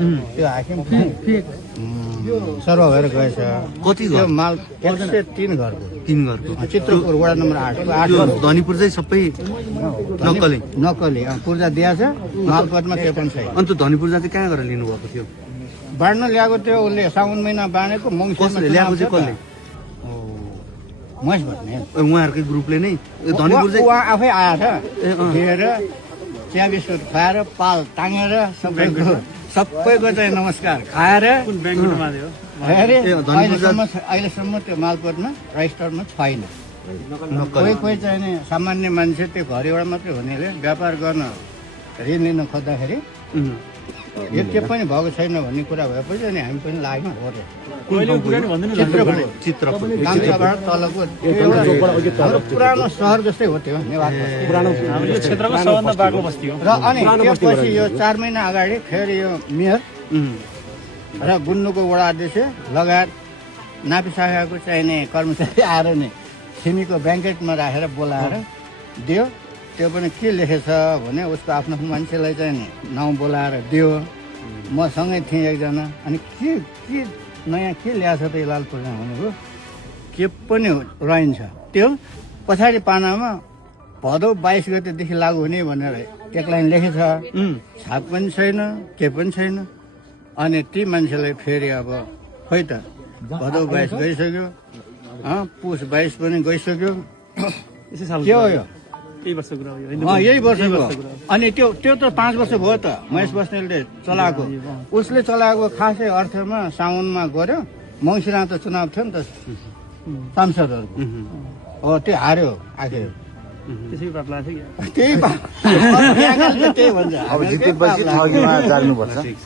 त्यो हाकिम सर्व भएर गएछ। कति त्यो घर माल 103 घरको 3 घरको चित्रपुर वडा नम्बर 8 को यो धनीपुर चाहिँ सबै नक्कले नक्कली पूर्जा दिया छ मालपतमा त्यो पनि छैन। अन्त धनीपुर चाहिँ कहाँ गएर लिनु भएको थियो बाँड्न ल्याएको थियो उसले साउन महिना बाँडेको कसले ल्याएको चाहिँ कसले महेश भन्ने उहाँहरूकै ग्रुपले नै धनीपुर चाहिँ उहाँ आफै आएर लिएर चिया बिस्कुट खुवाएर पाल तानेर सबैको चाहिँ नमस्कार खाएर अहिलेसम्म त्यो मालपोतमा रजिस्टरमा छैन। कोही चाहिँ नि सामान्य मान्छे त्यो घरबाट मात्रै हुनेले व्यापार गर्न ऋण लिन खोज्दाखेरि यो के पनि भएको छैन भन्ने कुरा भएपछि अनि हामी पनि लाग्यौँ हो गाउँबाट तलको हाम्रो पुरानो सहर जस्तै हो त्यो नेवार र अनि त्यसपछि यो 4 महिना अगाडि फेरि यो मेयर र गुन्नुको वडा अध्यक्ष लगायत नापी शाखाको चाहिने कर्मचारी आएर नै छिमीको ब्याङ्केटमा राखेर बोलाएर दियो। त्यो पनि के लेखेछ भने उसको आफ्नो मान्छेलाई चाहिँ नि नाउँ बोलाएर दियो। मसँगै थिएँ एकजना अनि के नयाँ के ल्याएको छ त लाल पूर्णिमा भनेको के पनि रहन्छ त्यो पछाडि पानामा भदौ 22 गतेदेखि लागू हुने भनेर एक लाइन लेखेछ। छाप पनि छैन के पनि छैन। अनि ती मान्छेलाई फेरि अब खोइ त भदौ 22 गइसक्यो पुस 22 पनि गइसक्यो के हो यो यही वर्षको। अनि त्यो त 5 वर्ष भयो त महेश बस्नेलले चलाएको उसले चलाएको खासै अर्थमा साउनमा गऱ्यो मङ्सिरमा त चुनाव थियो नि त सांसदहरूको हो त्यो हार्यो आखिर त्यही भन्छ अब जितेपछि ठगीमा जाग्नुपर्छ।